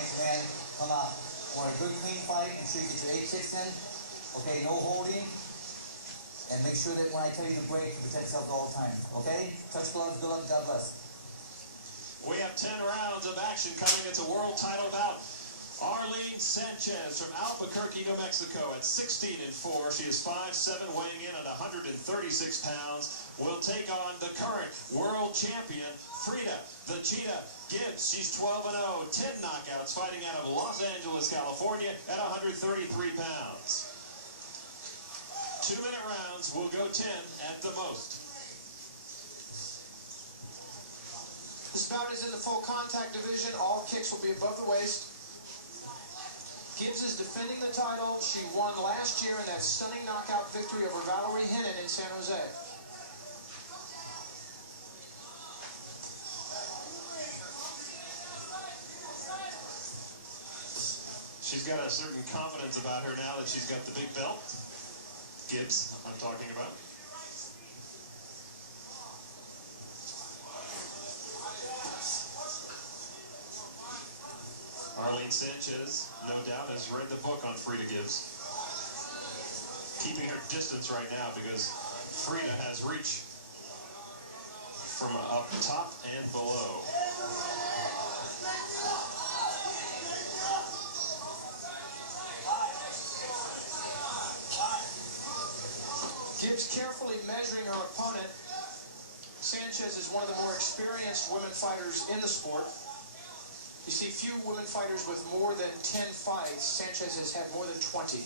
my command, come out. For a good clean fight, make sure you get your 8-6 in. Okay, no holding. And make sure that when I tell you to break, you protect yourself all the time. Okay? Touch gloves, good luck, God bless. We have 10 rounds of action coming. It's a world title bout. ARLENE SANCHEZ from Albuquerque, New Mexico at 16-4. She is 5'7", weighing in at 136 pounds. Will take on the current world champion, FREDIA the Cheetah Gibbs. She's 12-0, 10 knockouts, fighting out of Los Angeles, California at 133 pounds. 2-minute rounds will go 10 at the most. This bout is in the full contact division. All kicks will be above the waist. Gibbs is defending the title. She won last year in that stunning knockout victory over VALARIE HENIN in San Jose. She's got a certain confidence about her now that she's got the big belt. Gibbs, I'm talking about. ARLENE SANCHEZ, no doubt, has read the book on FREDIA Gibbs. Keeping her distance right now because FREDIA has reach from up top and below. Gibbs carefully measuring her opponent. Sanchez is one of the more experienced women fighters in the sport. You see few women fighters with more than 10 fights. Sanchez has had more than 20.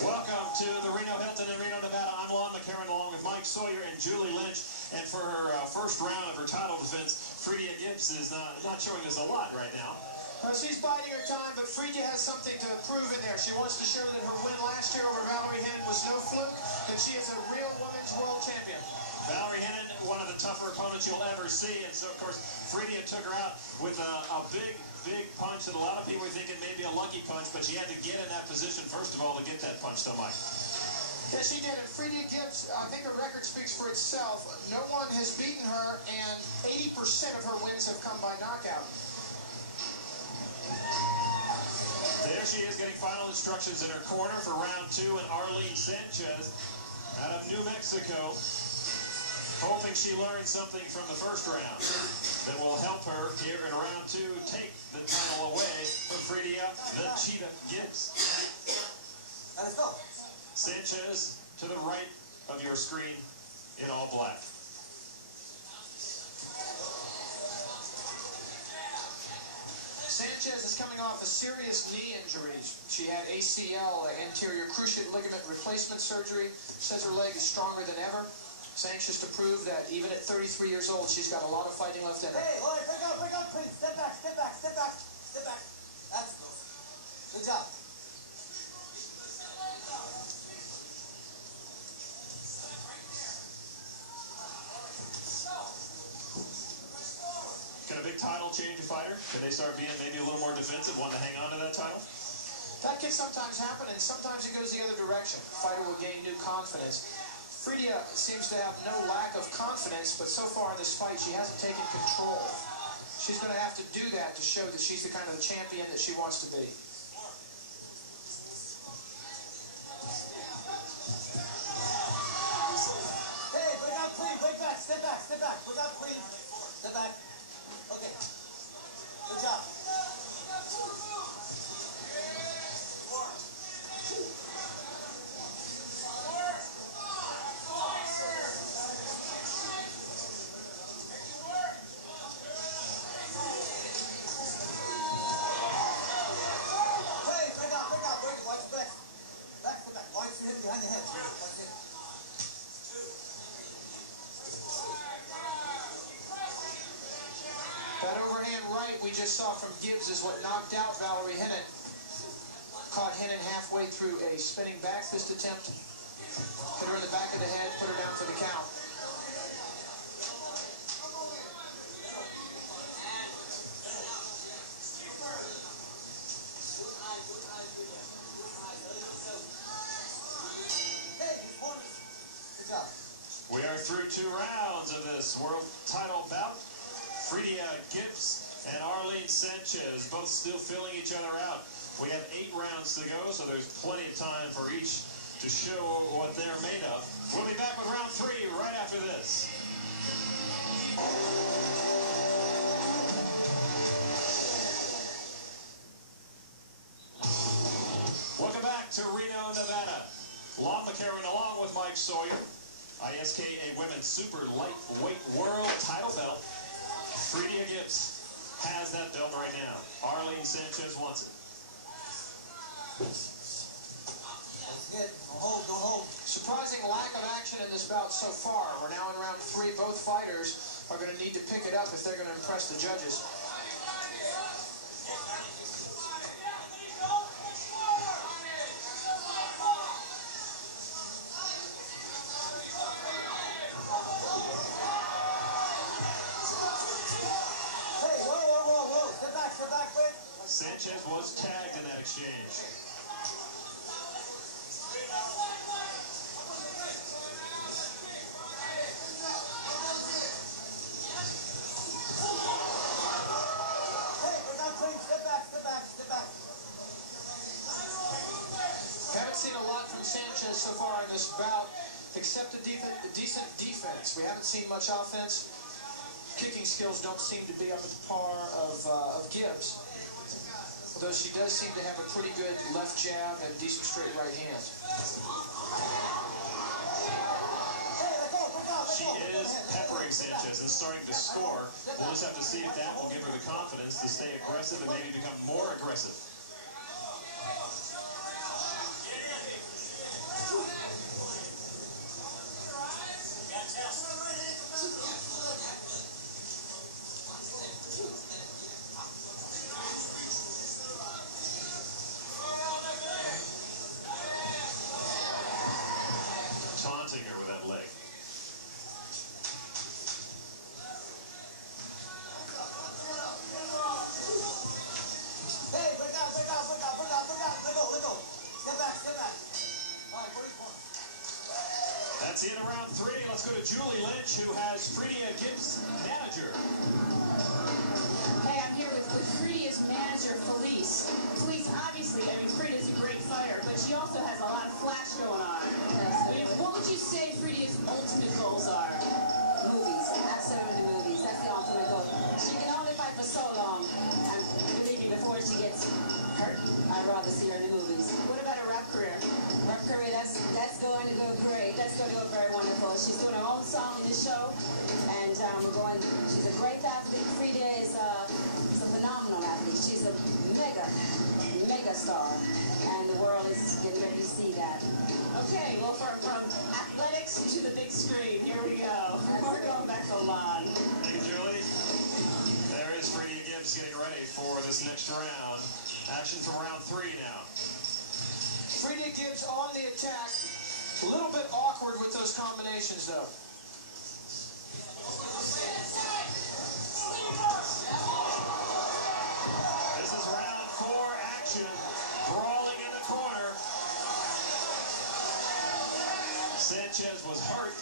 Welcome to the Reno Hilton in Reno, Nevada. I'm Lon McCarran along with Mike Sawyer and Julie Lynch. And for her first round of her title defense, FREDIA Gibbs is not showing us a lot right now. She's biding her time, but FREDIA has something to prove in there. She wants to show that her win last year over VALARIE HENIN was no fluke, that she is a real women's world champion. VALARIE HENIN, one of the tougher opponents you'll ever see, and so of course FREDIA took her out with a big punch that a lot of people were thinking maybe a lucky punch, but she had to get in that position first of all to get that punch, though, Mike. Yes, she did. And FREDIA Gibbs, I think the record speaks for itself. No one has beaten her, and 80% of her wins have come by knockout. There she is getting final instructions in her corner for round 2, and ARLENE SANCHEZ out of New Mexico, hoping she learned something from the first round that will help her here in round 2 take the title away from FREDIA the Cheetah Gibbs. Let's go. Sanchez to the right of your screen in all black. Sanchez is coming off a serious knee injury. She had ACL, anterior cruciate ligament replacement surgery. Says her leg is stronger than ever. Is anxious to prove that even at 33 years old, she's got a lot of fighting left in her. Hey, Lloyd, break up, please. Step back, step back, step back, step back. That's good. Good job. Can a big title change a fighter? Can they start being maybe a little more defensive, want to hang on to that title? That can sometimes happen, and sometimes it goes the other direction. The fighter will gain new confidence. FREDIA seems to have no lack of confidence, but so far in this fight, she hasn't taken control. She's going to have to do that to show that she's the kind of champion that she wants to be. Hey, break out, please. Break back. Step back. Step back. Break out, please. Step back. Okay. Good job. we just saw from Gibbs is what knocked out Valerie HENIN. Caught HENIN halfway through a spinning back fist attempt. Hit her in the back of the head, put her down for the count. We are through 2 rounds of this world title bout. FREDIA GIBBS and ARLENE SANCHEZ both still filling each other out. We have 8 rounds to go, so there's plenty of time for each to show what they're made of. We'll be back with round 3 right after this. Welcome back to Reno, Nevada. Lon McCarron along with Mike Sawyer. ISKA Women's Super Lightweight World Title belt. FREDIA GIBBS has that belt right now. ARLENE SANCHEZ wants it. That's good. Don't hold, don't hold. Surprising lack of action in this bout so far. We're now in round 3. Both fighters are going to need to pick it up if they're going to impress the judges. Sanchez was tagged in that exchange. Haven't seen a lot from Sanchez so far in this bout, except a decent defense. We haven't seen much offense. Kicking skills don't seem to be up at the par of Gibbs. Although she does seem to have a pretty good left jab and decent straight right hand. She is peppering Sanchez and starting to score. We'll just have to see if that will give her the confidence to stay aggressive and maybe become more aggressive. Taunting her with that leg. Hey, break out, break out, break out, break out, break out. Let go, let go. Step back, step back. All right, 44. That's the end of round 3. Let's go to Julie Lynch, who has FREDIA GIBBS' manager. Hey, I'm here with FREDIA's manager, Felice. Felice, obviously, I mean, FREDIA's a great fighter, but she also has a lot of flash going on. I mean, what would you say FREDIA's ultimate goals are? Movies, absolutely movies. That's the ultimate goal. She can only fight for so long, and believe me, before she gets hurt, I'd rather see her in the movies. What about a rap career? Rap career, that's going to go great. That's going to go very wonderful. She's doing her own song in this show, and we're going. She's a great athlete. FREDIA is a phenomenal athlete. She's a mega star, and the world is getting ready to see that. Okay, well, from athletics to the big screen, here we go. We're going back to Lon. Thank you, Julie. There is FREDIA GIBBS getting ready for this next round. Action from round 3 now. FREDIA GIBBS on the attack. A little bit awkward with those combinations, though. This is round 4 action. Brawling in the corner. Sanchez was hurt,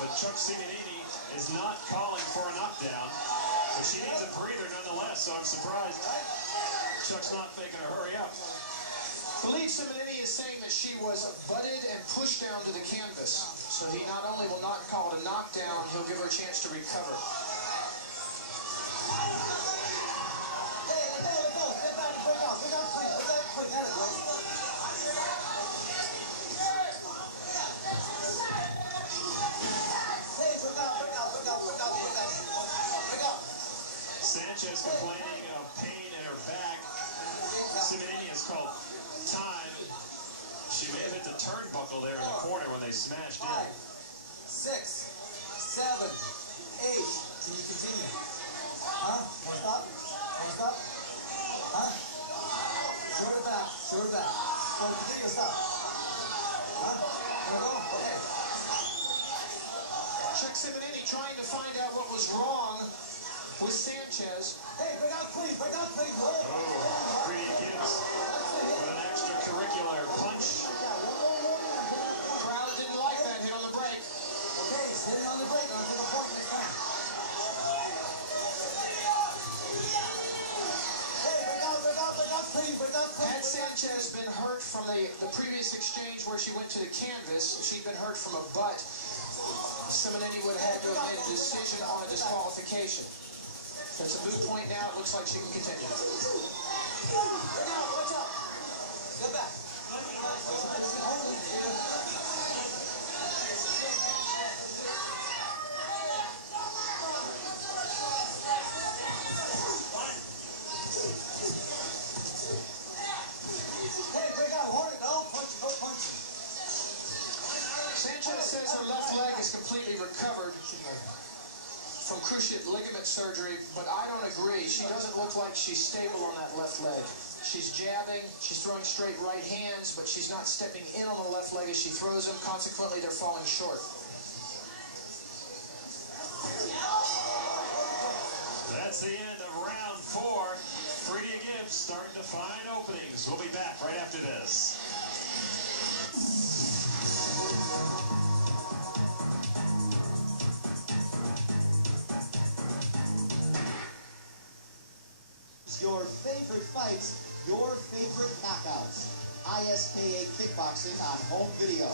but Chuck Simonini is not calling for a knockdown. But she needs a breather nonetheless, so I'm surprised Chuck's not making her hurry up. Felice Simonini is saying that she was butted and pushed down to the canvas. So he not only will not call it a knockdown, he'll give her a chance to recover. Hey, let go. Step back, break out, break out, please. Break out, quick, that is right. Hey, break out, break out, break out, break out, break out. Break out. Sanchez complaining of pain in her back. Simonini has called time. She may have hit the turnbuckle there in the corner when they smashed 5, in. 6, 7, 8. Can you continue? Huh? Wanna stop? Wanna stop? Huh? Short it back. Short it back. So continue to stop. Huh? Wanna go? Okay. Chuck Simonini trying to find out what was wrong with Sanchez. Hey, break out clean. Break out clean. Oh, Freddie Gibbs with an extracurricular punch. Crowd didn't like that hit on the break. Okay, hit it on the break. I'm gonna take a point next time. Hey, break out clean. Break out clean. Had Sanchez been hurt from the previous exchange where she went to the canvas, she'd been hurt from a butt, Simonini would have had to have made a decision on a disqualification. That's a moot point now. It looks like she can continue. Break out. Watch out. Get back. Sanchez says her left leg is completely recovered from cruciate ligament surgery, but I don't agree. She doesn't look like she's stable on that left leg. She's jabbing, she's throwing straight right hands, but she's not stepping in on the left leg as she throws them. Consequently, they're falling short. That's the end of round 4. Freddie Gibbs starting to find openings. We'll be back right after this. Your favorite fights, your favorite knockouts. ISKA Kickboxing on home video.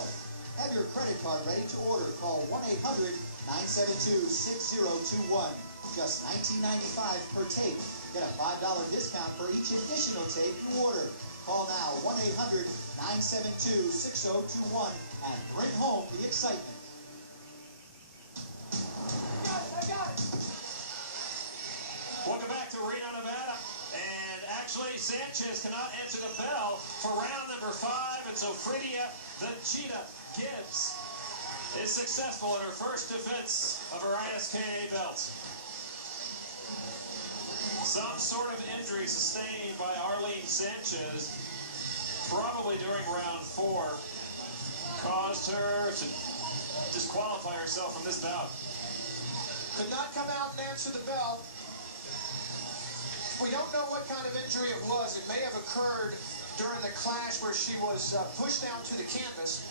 Have your credit card ready to order. Call 1-800-972-6021. Just $19.95 per tape. Get a $5 discount for each additional tape you order. Call now 1-800-972-6021 and bring home the excitement. I got it. Welcome back to Reno, Nevada. And actually, Sanchez cannot answer the bell for round number 5. And so Fredia, the Cheetah Gibbs, is successful in her first defense of her ISKA belt. Some sort of injury sustained by Arlene Sanchez, probably during round 4, caused her to disqualify herself from this bout. Could not come out and answer the bell. We don't know what kind of injury it was. It may have occurred during the clash where she was pushed down to the canvas.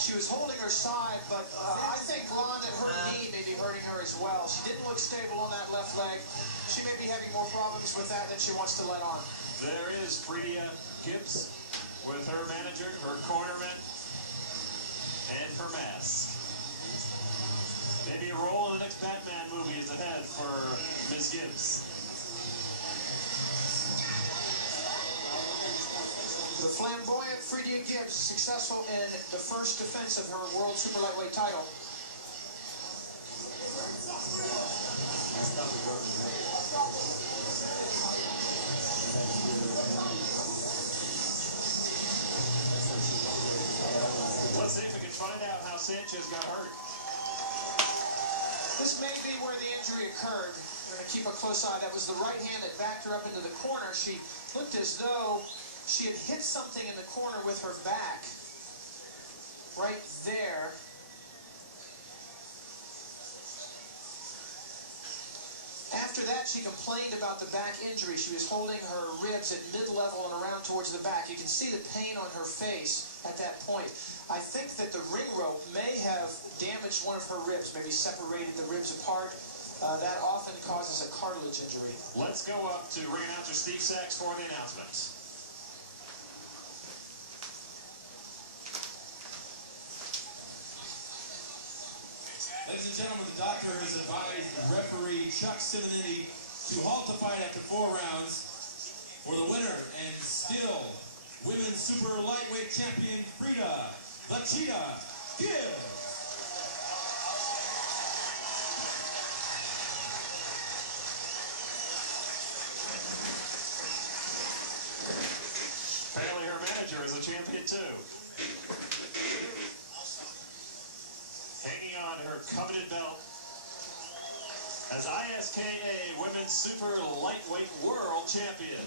She was holding her side, but I think, Lon, that her knee may be hurting her as well. She didn't look stable on that left leg. She may be having more problems with that than she wants to let on. There is Fredia Gibbs with her manager, her cornerman, and her mask. Maybe a role in the next Batman movie is ahead for Ms. Gibbs. The flamboyant Fredia Gibbs successful in the first defense of her world super lightweight title. Let's see if we can find out how Sanchez got hurt. This may be where the injury occurred. We're going to keep a close eye. That was the right hand that backed her up into the corner. She looked as though she had hit something in the corner with her back. Right there. After that, she complained about the back injury. She was holding her ribs at mid-level and around towards the back. You can see the pain on her face at that point. I think that the ring rope may have damaged one of her ribs, maybe separated the ribs apart. That often causes a cartilage injury. Let's go up to ring announcer Steve Sachs for the announcement. Ladies and gentlemen, the doctor has advised referee Chuck Simonini to halt the fight after 4 rounds for the winner and still women's super lightweight champion Fredia, the Cheetah Gibbs. Apparently her manager is a champion too. Hanging on her coveted belt. as ISKA Women's Super Lightweight World Champion.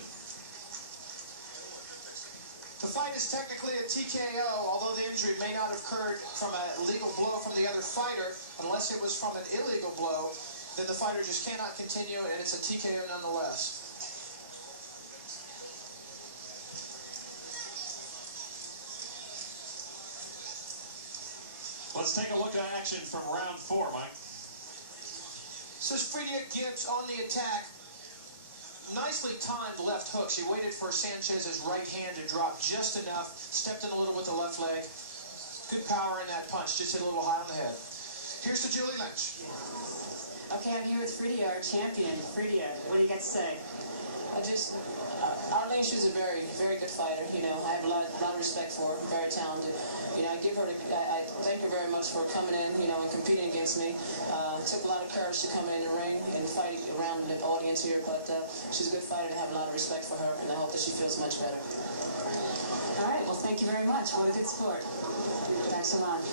The fight is technically a TKO, although the injury may not have occurred from a legal blow from the other fighter. Unless it was from an illegal blow, then the fighter just cannot continue, and it's a TKO nonetheless. Let's take a look at action from round 4, Mike. This is FREDIA GIBBS on the attack. Nicely timed left hook. She waited for Sanchez's right hand to drop just enough, stepped in a little with the left leg. Good power in that punch, just hit a little high on the head. Here's to Julie Lynch. Okay, I'm here with FREDIA, our champion. FREDIA, what do you got to say? Arlene, she's a very, very good fighter. You know, I have a lot of respect for her. Very talented. You know, I thank her very much for coming in, you know, and competing against me. It took a lot of courage to come in the ring and fight around the audience here, but she's a good fighter, and I have a lot of respect for her, and I hope that she feels much better. All right, well, thank you very much. What a good sport. Thanks a lot.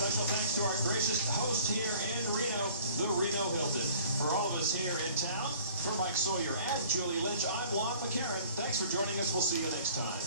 Special thanks to our gracious host here in Reno, the Reno Hilton. For all of us here in town, for Mike Sawyer and Julie Lynch, I'm Juan McCarran. Thanks for joining us. We'll see you next time.